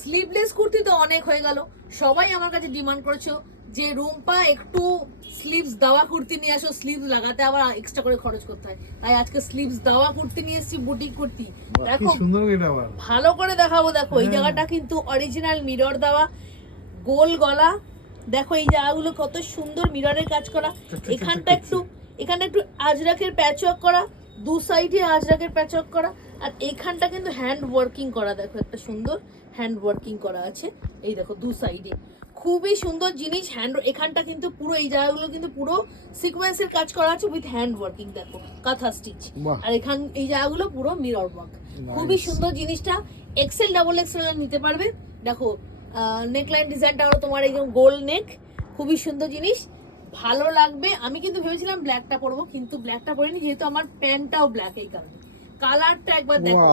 Sleeveless kurti তো অনেক হয়ে গেল, সবাই আমার কাছে ডিমান্ড করেছো যে রুম্পা একটু স্লিভস দেওয়া কুর্তি নিয়ে আসো, স্লিভস লাগাতে আবার এক্সট্রা করে খরচ করতে হয়, তাই আজকে স্লিভস দেওয়া কুর্তি নিয়ে এসেছি, বুটিক কুর্তি। দেখো সুন্দর এটা আবার ভালো করে দেখাবো, দেখো এই জায়গাটা কিন্তু অরিজিনাল মিরর দেওয়া, গোল গলা, দেখো এই জায়গাগুলো কত সুন্দর মিররের কাজ করা, এখানটা একটু আজরাকের প্যাচওয়ার্ক করা, দু সাইডে আজরাকের প্যাচওয়ার্ক করা, আর এইখানটা কিন্তু হ্যান্ড ওয়ার্কিং করা, দেখো একটা সুন্দর হ্যান্ড ওয়ার্কিং করা আছে, এই দেখো দু সাইডে খুবই সুন্দর জিনিস। হ্যান্ড এখানটা কিন্তু পুরো এই জায়গাগুলো কিন্তু পুরো সিকোয়েন্সের কাজ করা আছে উইথ হ্যান্ড ওয়ার্কিং, দেখো কাঁথা স্টিচ, আর এখান এই জায়গাগুলো পুরো মিরর ওয়ার্ক, খুবই সুন্দর জিনিসটা। এক্সেল ডাবল এক্সেল নিতে পারবে। দেখো নেকলাইন ডিজাইনটা হলো তোমার একদম গোল নেক, খুবই সুন্দর জিনিস, ভালো লাগবে। আমি কিন্তু ভেবেছিলাম ব্ল্যাকটা পরবো, কিন্তু ব্ল্যাকটা পরিনি যেহেতু আমার প্যান্টটাও ব্ল্যাক, এই কারণে। কালারটা একবার দেখো,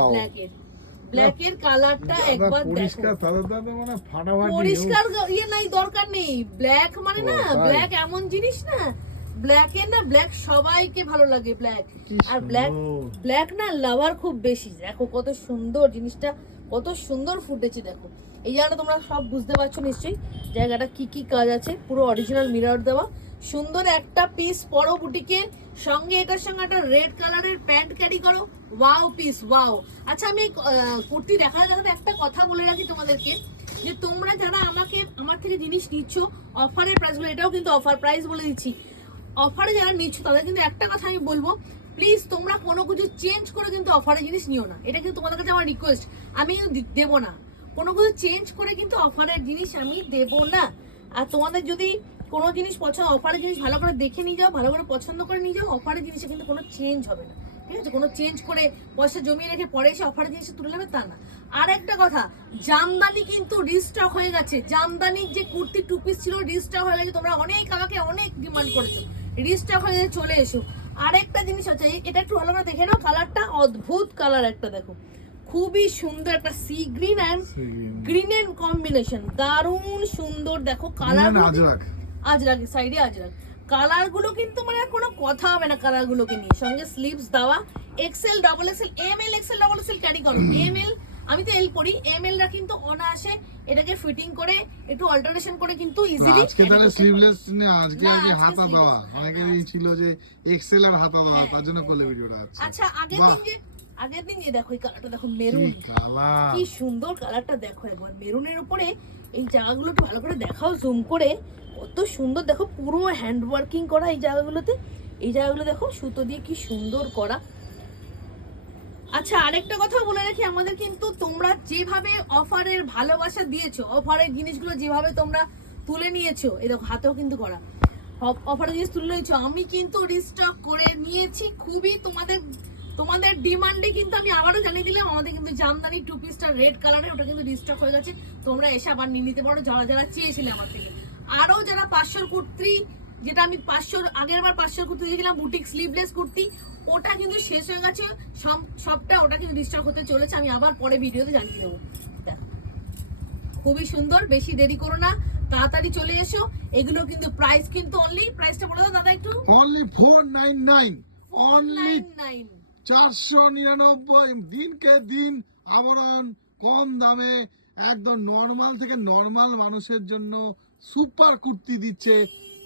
ব্ল্যাকের কালারটা একবার দেখো, পরিষ্কার সাদাতে মানে ফাটাফাটি, পরিষ্কার ইয়ে নাই, দরকার নেই ব্ল্যাক মানে না, ব্ল্যাক এমন জিনিস না, ব্ল্যাকের না ব্ল্যাক সবাইকে ভালো লাগে ব্ল্যাক, আর ব্ল্যাক না লাভার খুব বেশি। দেখো কত সুন্দর জিনিসটা, কত সুন্দর ফুটেছে, দেখো এই জায়গাটা তোমরা সব বুঝতে পারছো নিশ্চয়ই জায়গাটা কি কি কাজ আছে, পুরো অরিজিনাল মিরর দেওয়া, সুন্দর একটা পিস পরো বুটিকের সঙ্গে, এটার সঙ্গে একটা রেড কালারের প্যান্ট ক্যারি করো, ওয়াও পিস ওয়াও। আচ্ছা আমি কুর্তি দেখা যাবে, একটা কথা বলে রাখি তোমাদেরকে, যে তোমরা যারা আমার থেকে জিনিস নিচ্ছ অফারের প্রাইসগুলো, এটাও কিন্তু অফার প্রাইস বলে দিচ্ছি, অফারে যারা নিচ্ছ তাদের কিন্তু একটা কথা আমি বলবো, প্লিজ তোমরা কোনো কিছু চেঞ্জ করে কিন্তু অফারে জিনিস নিও না, এটা কিন্তু তোমাদের কাছে আমার রিকোয়েস্ট, আমি কিন্তু দেবো না, কোনো কিছু চেঞ্জ করে কিন্তু অফারের জিনিস আমি দেবো না। আর তোমাদের যদি কোনো জিনিস পছন্দ, অফারের জিনিস ভালো করে দেখে নিয়ে যাও, ভালো করে পছন্দ করে নিয়ে যাও, অফারের জিনিসে কিন্তু কোনো চেঞ্জ হবে না, ঠিক আছে? কোনো চেঞ্জ করে পয়সা জমিয়ে রেখে পরে এসে অফারের জিনিস তুলে নেবে তা না। আর একটা কথা, জামদানি কিন্তু রিস্টক হয়ে গেছে, জামদানির যে কুর্তি টু পিস ছিল রিস্টক হয়ে গেছে, তোমরা অনেক আমাকে অনেক ডিমান্ড করেছো, রিস্টক হয়ে গেছে, চলে এসো। আরেকটা জিনিস আছে, এটা একটু ভালো করে দেখে নাও, কালারটা অদ্ভুত কালার একটা, দেখো খুবই সুন্দর একটা সি গ্রিন এন্ড গ্রিনের কম্বিনেশন, দারুণ সুন্দর, দেখো কালার আজরাক সাইডে আজরাক, কালার গুলো কিন্তু মানে কোনো কথা হবে না কালার গুলোকে নিয়ে, সঙ্গে স্লিভস দেওয়া, XL double XL M L XL double XL carry করো, এম এল আমি তো এল পড়ি, এম এল রা কিন্তু অনায়াসে এটাকে ফিটিং করে একটু অল্টারেশন করে কিন্তু ইজিলি। আজকে তাহলে স্লিভলেস না, আজকে আগে হাতা দেওয়া, অনেকেরই ছিল যে এক্সেল আর হাতা দেওয়া, তার জন্য করলে ভিডিওটা আছে। আচ্ছা আগের দিন যে দেখো এই কালারটা দেখো, মেরুন কালার, কি সুন্দর কালারটা দেখো, একবার মেরুনের উপরে এই জায়গাগুলো একটু ভালো করে দেখাও জুম করে, কত সুন্দর, দেখো পুরো হ্যান্ড ওয়ার্কিং করা এই জায়গাগুলোতে, এই জায়গাগুলো দেখো সুতো দিয়ে কি সুন্দর করা। আচ্ছা আরেকটা কথা বলে রাখি, আমাদের কিন্তু তোমরা যেভাবে অফারের ভালোবাসা দিয়েছো, অফারের জিনিসগুলো যেভাবে তোমরা তুলে নিয়েছো, এই দেখো হাতেও কিন্তু করা অফারের জিনিস তুলে নিয়েছো, আমি কিন্তু রিস্টক করে নিয়েছি, খুবই তোমাদের ডিমান্ডে কিন্তু আমি আবারও জানিয়ে দিলাম, আমাদের কিন্তু জামদানি টু পিসটা রেড কালারের, ওটা কিন্তু রিস্টক হয়ে গেছে, তোমরা এসে আবার নিয়ে নিতে পারো যারা যারা চেয়েছিলে আমার থেকে। আরও যারা 500 কুর্তি, যেটা আমি 500 আগের বার 500 কুর্তি দিয়েছিলাম বুটিক স্লিভলেস কুর্তি, ওটা কিন্তু শেষ হয়ে গেছে সবটা, ওটা কিন্তু রিস্টক হতে চলেছে, আমি আবার পরে ভিডিওতে জানিয়ে দেবো। খুবই সুন্দর, বেশি দেরি করো না, তাড়াতাড়ি চলে এসো। এগুলো কিন্তু প্রাইস কিন্তু অনলি, প্রাইসটা বলে দাও দাদা একটু, অনলি 499, অনলি 499, 499, দিনকে দিন আবরণ কম দামে, একদম নরমাল থেকে নরমাল মানুষের জন্য সুপার কুর্তি দিচ্ছে,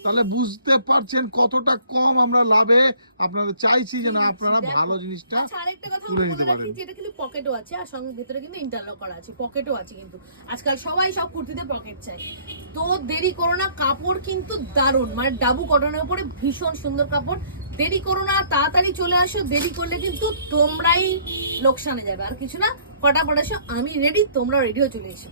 তাহলে বুঝতে পারছেন কতটা কম আমরা লাভে আপনারা চাইছি যেন আপনারা ভালো জিনিসটা। আচ্ছা আরেকটা কথা বলে রাখি, যেটা কিন্তু পকেটও আছে, আর সঙ্গে ভিতরে কিন্তু ইন্টারলক করা আছে, পকেটও আছে, কিন্তু আজকাল সবাই সব কুর্তিতে পকেট চাই, তো দেরি করো না, কাপড় কিন্তু দারুণ, মানে ডাবু কটনের উপরে ভীষণ সুন্দর কাপড়, দেরি করো না, তাড়াতাড়ি চলে আসো, দেরি করলে কিন্তু তোমরাই লোকসানে যাবে, আর কিছু না, ফটাফট এসো, আমি রেডি, তোমরা রেডিও চলে এসো।